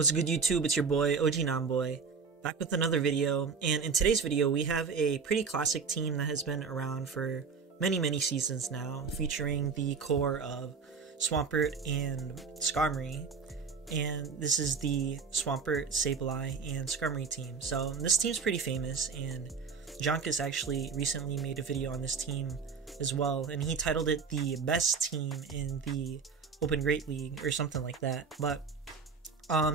What's good, YouTube? It's your boy OG Namboy, back with another video. And in today's video we have a pretty classic team that has been around for many seasons now, featuring the core of Swampert and Skarmory. And this is the Swampert, Sableye, and Skarmory team. So this team's pretty famous, and Jonkus actually recently made a video on this team as well, and he titled it the best team in the Open Great League or something like that. But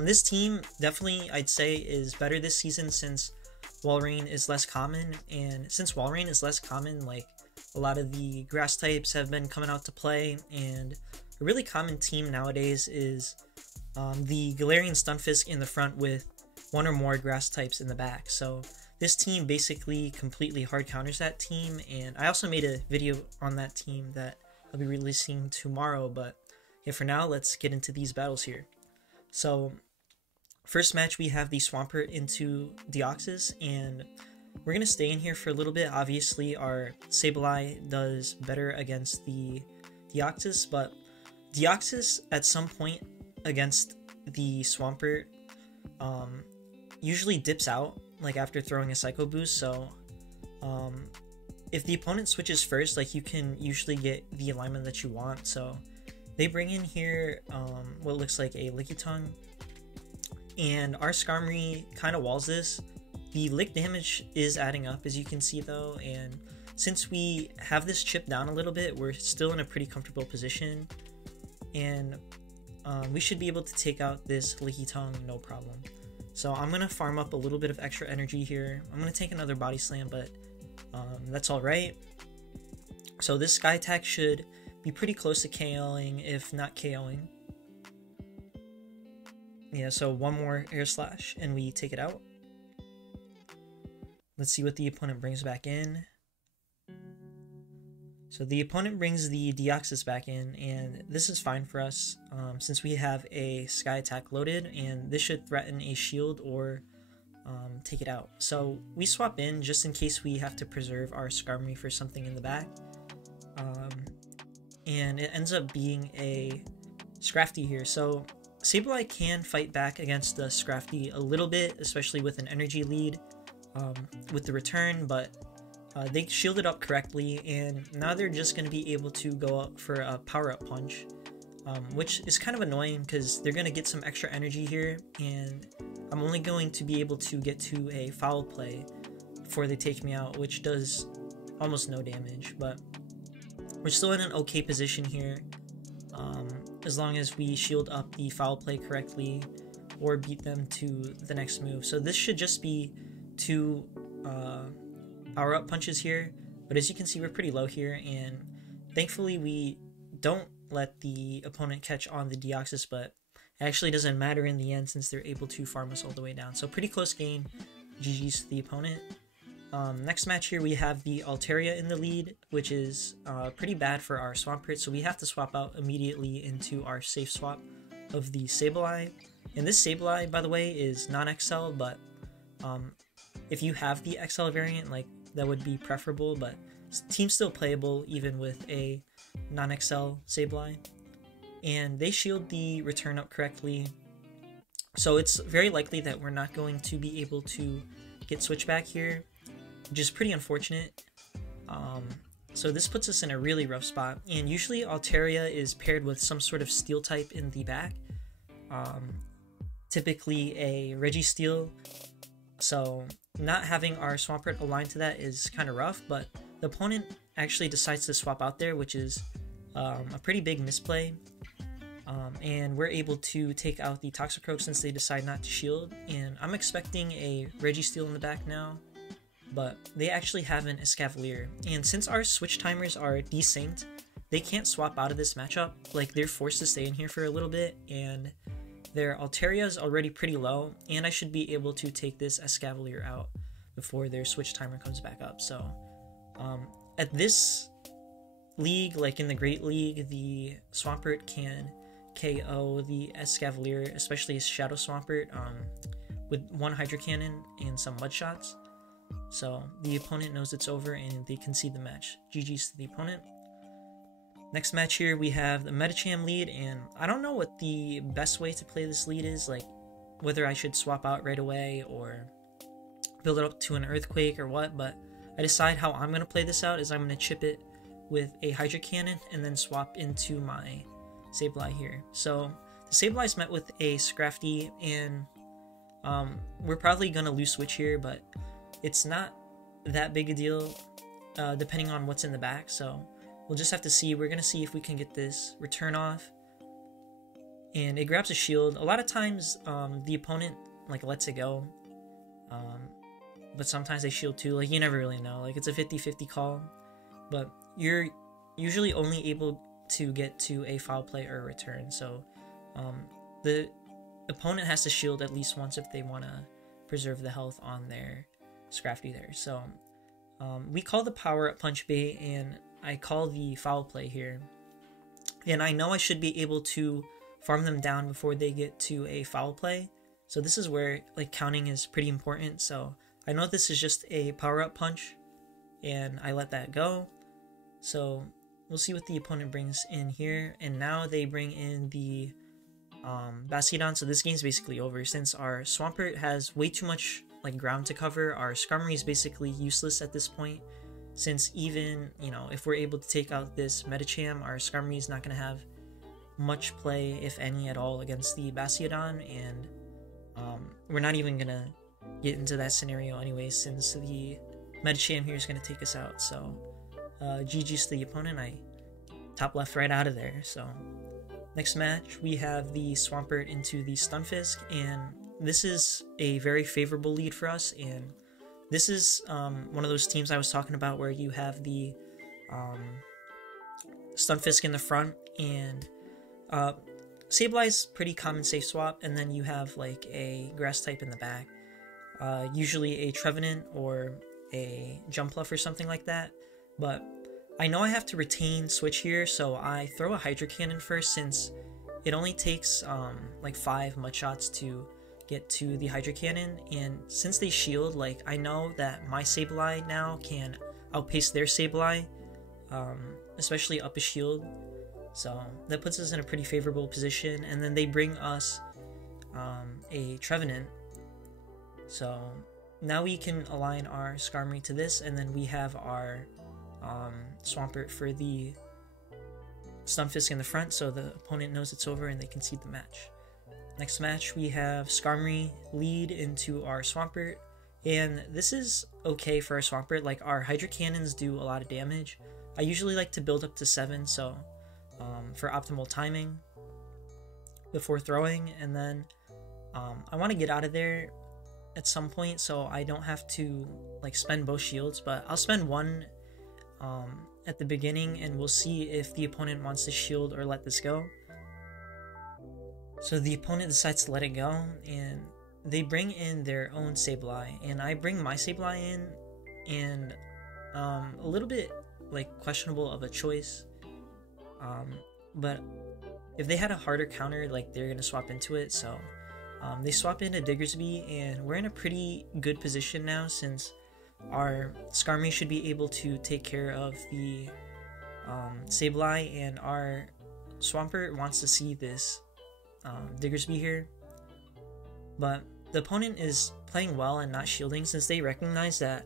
this team definitely, I'd say, is better this season since Walrein is less common. And since Walrein is less common, like, a lot of the grass types have been coming out to play, and a really common team nowadays is the Galarian Stunfisk in the front with one or more grass types in the back. So this team basically completely hard counters that team, and I also made a video on that team that I'll be releasing tomorrow. But yeah, for now, let's get into these battles here. So first match, we have the Swampert into Deoxys, and we're going to stay in here for a little bit. Obviously, our Sableye does better against the Deoxys, but Deoxys at some point against the Swampert usually dips out, like, after throwing a Psycho Boost. So if the opponent switches first, like, you can usually get the alignment that you want. So they bring in here what looks like a Lickitung, and our Skarmory kind of walls this. The lick damage is adding up, as you can see though, and since we have this chip down a little bit, we're still in a pretty comfortable position, and we should be able to take out this Lickitung no problem. So I'm going to farm up a little bit of extra energy here. I'm going to take another Body Slam, but that's alright. So this Sky Attack should be pretty close to KOing, if not KOing. Yeah, so one more Air Slash and we take it out. Let's see what the opponent brings back in. So the opponent brings the Deoxys back in, and this is fine for us since we have a Sky Attack loaded, and this should threaten a shield or take it out. So we swap in just in case we have to preserve our Skarmory for something in the back. And it ends up being a Scrafty here. So Sableye can fight back against the Scrafty a little bit, especially with an energy lead with the return, but they shielded up correctly, and now they're just going to be able to go up for a power-up punch, which is kind of annoying because they're going to get some extra energy here, and I'm only going to be able to get to a foul play before they take me out, which does almost no damage. But we're still in an okay position here, as long as we shield up the foul play correctly or beat them to the next move. So this should just be two power-up punches here, but as you can see, we're pretty low here, and thankfully we don't let the opponent catch on the Deoxys, but it actually doesn't matter in the end since they're able to farm us all the way down. So pretty close game. GG's to the opponent. Next match here, we have the Altaria in the lead, which is pretty bad for our Swampert, so we have to swap out immediately into our safe swap of the Sableye. And this Sableye, by the way, is non-XL, but if you have the XL variant, like, that would be preferable, but team's still playable even with a non-XL Sableye. And they shield the return up correctly, so it's very likely that we're not going to be able to get switchback here, which is pretty unfortunate. So this puts us in a really rough spot, and usually Altaria is paired with some sort of steel type in the back, typically a Registeel. So not having our Swampert aligned to that is kind of rough, but the opponent actually decides to swap out there, which is a pretty big misplay. And we're able to take out the Toxicroak since they decide not to shield, and I'm expecting a Registeel in the back now, but they actually have an Escavalier, and since our switch timers are desynced, they can't swap out of this matchup. Like, they're forced to stay in here for a little bit, and their Altaria is already pretty low, and I should be able to take this Escavalier out before their switch timer comes back up. So at this league, like in the Great League, the Swampert can KO the Escavalier, especially his Shadow Swampert, with one Hydro Cannon and some Mud Shots. So the opponent knows it's over and they concede the match. GG's to the opponent. Next match here, we have the Medicham lead, and I don't know what the best way to play this lead is. Like, whether I should swap out right away or build it up to an Earthquake or what, but I decide how I'm going to play this out is I'm going to chip it with a Hydro Cannon and then swap into my Sableye here. So the Sableye's met with a Scrafty, and we're probably going to lose switch here, but it's not that big a deal depending on what's in the back, so we'll just have to see. We're going to see if we can get this return off. And it grabs a shield. A lot of times the opponent like lets it go, but sometimes they shield too. Like, you never really know. Like, it's a 50-50 call, but you're usually only able to get to a foul play or a return, so the opponent has to shield at least once if they want to preserve the health on their Scrafty there. So we call the power up punch bait, and I call the foul play here, and I know I should be able to farm them down before they get to a foul play. So this is where like counting is pretty important. So I know this is just a power up punch, and I let that go. So we'll see what the opponent brings in here, and now they bring in the Bastiodon. So this game's basically over since our Swampert has way too much like ground to cover. Our Skarmory is basically useless at this point, since even, you know, if we're able to take out this Medicham, our Skarmory is not going to have much play, if any at all, against the Bastiodon, and we're not even going to get into that scenario anyway, since the Medicham here is going to take us out. So GG's to the opponent. I top left right out of there. So next match we have the Swampert into the Stunfisk, and this is a very favorable lead for us, and this is one of those teams I was talking about where you have the Stunfisk in the front, and Sableye's pretty common safe swap, and then you have like a grass type in the back, usually a Trevenant or a Jumpluff or something like that. But I know I have to retain switch here, so I throw a Hydro Cannon first, since it only takes like 5 mud shots to get to the Hydro Cannon, and since they shield, like, I know that my Sableye now can outpace their Sableye, especially up a shield. So that puts us in a pretty favorable position, and then they bring us a Trevenant. So now we can align our Skarmory to this, and then we have our Swampert for the Stunfisk in the front, so the opponent knows it's over and they concede the match. Next match we have Skarmory lead into our Swampert, and this is okay for our Swampert. Like, our Hydro Cannons do a lot of damage. I usually like to build up to 7, so for optimal timing before throwing, and then I want to get out of there at some point so I don't have to like spend both shields, but I'll spend one at the beginning, and we'll see if the opponent wants to shield or let this go. So the opponent decides to let it go, and they bring in their own Sableye, and I bring my Sableye in, and a little bit like questionable of a choice, but if they had a harder counter, like, they're gonna swap into it. So they swap into Diggersby, and we're in a pretty good position now, since our Skarmory should be able to take care of the Sableye, and our Swampert wants to see this Diggersby here. But the opponent is playing well and not shielding, since they recognize that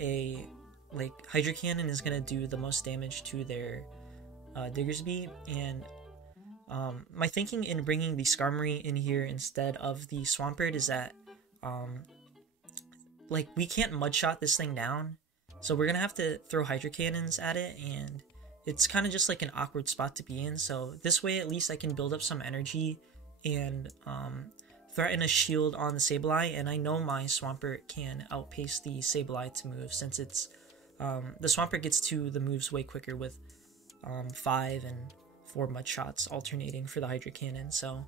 a like Hydro Cannon is going to do the most damage to their Diggersby, and my thinking in bringing the Skarmory in here instead of the Swampert is that like, we can't mudshot this thing down, so we're gonna have to throw Hydro Cannons at it, and it's kind of just like an awkward spot to be in. So this way at least I can build up some energy and threaten a shield on the Sableye, and I know my Swampert can outpace the Sableye to move, since it's the Swampert gets to the moves way quicker with 5 and 4 mud shots alternating for the Hydro Cannon. So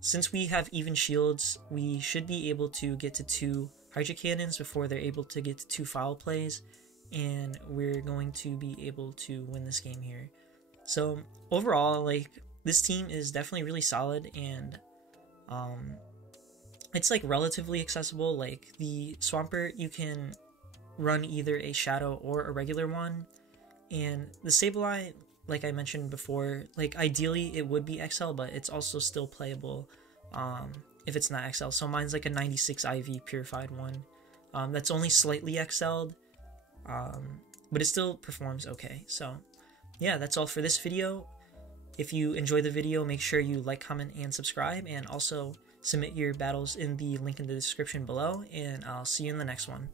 since we have even shields, we should be able to get to 2 Hydro Cannons before they're able to get to 2 foul plays, and we're going to be able to win this game here. So overall, like, this team is definitely really solid, and it's like relatively accessible. Like, the Swampert, you can run either a Shadow or a regular one, and the Sableye, like I mentioned before, like, ideally it would be XL, but it's also still playable if it's not XL. So mine's like a 96 IV purified one. That's only slightly XL'd, but it still performs okay. So yeah, that's all for this video. If you enjoyed the video, make sure you like, comment, and subscribe, and also submit your battles in the link in the description below, and I'll see you in the next one.